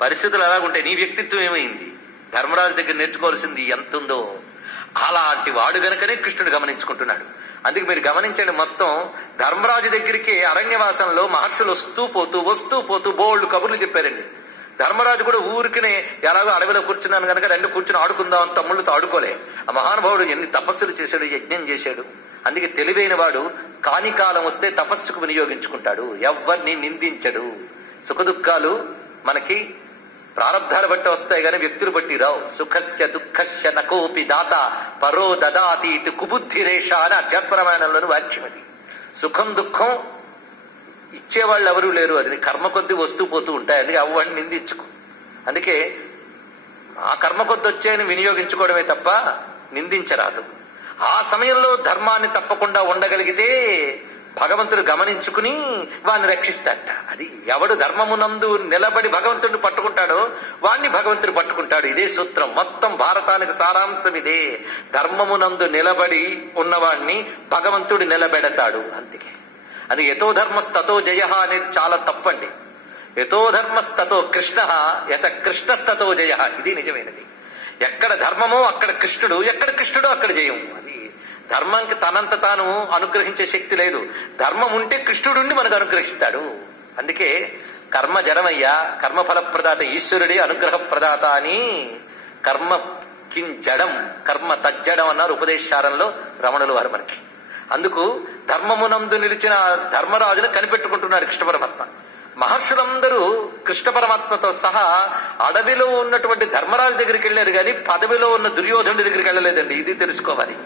పరిస్థితులు అలాగుంటాయి. నీ వ్యక్తిత్వం ఏమైంది? ధర్మరాజు దగ్గర నేర్చుకోవాల్సింది ఎంత ఉందో. అలాంటి వాడు గనుకనే కృష్ణుడు గమనించుకుంటున్నాడు. అందుకే మీరు గమనించండి, మొత్తం ధర్మరాజు దగ్గరికి అరణ్యవాసంలో మహర్షులు వస్తూ పోతూ బోల్డ్ కబుర్లు చెప్పారండి. ధర్మరాజు కూడా ఊరికినే ఎలాగో అడవిలో కూర్చున్నాను కనుక రెండు కూర్చుని ఆడుకుందాం అని తమ్ముళ్ళతో ఆడుకోలే. ఆ మహానుభావుడు ఎన్ని తపస్సులు చేశాడు, యజ్ఞం చేశాడు. అందుకే తెలివైన వాడు కాని కాలం వస్తే తపస్సుకు వినియోగించుకుంటాడు, ఎవ్వరిని నిందించడు. సుఖదుఖాలు మనకి ప్రారంధాలు బట్టి వస్తాయి కానీ వ్యక్తులు బట్టి రావు. సుఖస్య దుఃఖస్య నకోపి దాత పరో దదాతి ఇది కుబుద్ధిరేష అని అధ్యాత్మరామాయణంలోని వాక్యమది. సుఖం దుఃఖం ఇచ్చేవాళ్ళు ఎవరూ లేరు, అది కర్మ కొద్దీ వస్తూ పోతూ ఉంటాయి. అందుకే అవ్వని నిందించుకో. అందుకే ఆ కర్మ కొద్ది వచ్చాయని వినియోగించుకోవడమే తప్ప నిందించరాదు. ఆ సమయంలో ధర్మాన్ని తప్పకుండా ఉండగలిగితే భగవంతుడు గమనించుకుని వాడిని రక్షిస్తాడట. అది ఎవడు ధర్మమునందు నిలబడి భగవంతుడిని పట్టుకుంటాడో వాణ్ణి భగవంతుడు పట్టుకుంటాడు. ఇదే సూత్రం, మొత్తం భారతానికి సారాంశం ఇదే. ధర్మమునందు నిలబడి ఉన్నవాణ్ణి భగవంతుడు నిలబెడతాడు. అందుకే అది యతో ధర్మస్తతో జయ అనేది చాలా తప్పండి. యతో ధర్మస్తతో కృష్ణ, యత కృష్ణస్తతో జయ, ఇది నిజమైనది. ఎక్కడ ధర్మమో అక్కడ కృష్ణుడు, ఎక్కడ కృష్ణుడో అక్కడ జయం. అది ధర్మంకి తనంత తాను అనుగ్రహించే శక్తి లేదు. ధర్మం ఉంటే కృష్ణుడుండి మనకు అనుగ్రహిస్తాడు. అందుకే కర్మ జడమయ్యా, కర్మఫల ప్రదాత ఈశ్వరుడే అనుగ్రహ ప్రదాత అని కర్మ కింజడం కర్మ తజ్జడం అన్నారు ఉపదేశారంలో రమణులు వారు మనకి. అందుకు ధర్మమునందు నిలిచిన ధర్మరాజును కనిపెట్టుకుంటున్నాడు కృష్ణ పరమాత్మ. మహర్షులందరూ కృష్ణ పరమాత్మతో సహా అడవిలో ఉన్నటువంటి ధర్మరాజు దగ్గరికి వెళ్ళారు కానీ పదవిలో ఉన్న దుర్యోధనుడి దగ్గరికి వెళ్ళలేదండి. ఇది తెలుసుకోవాలి.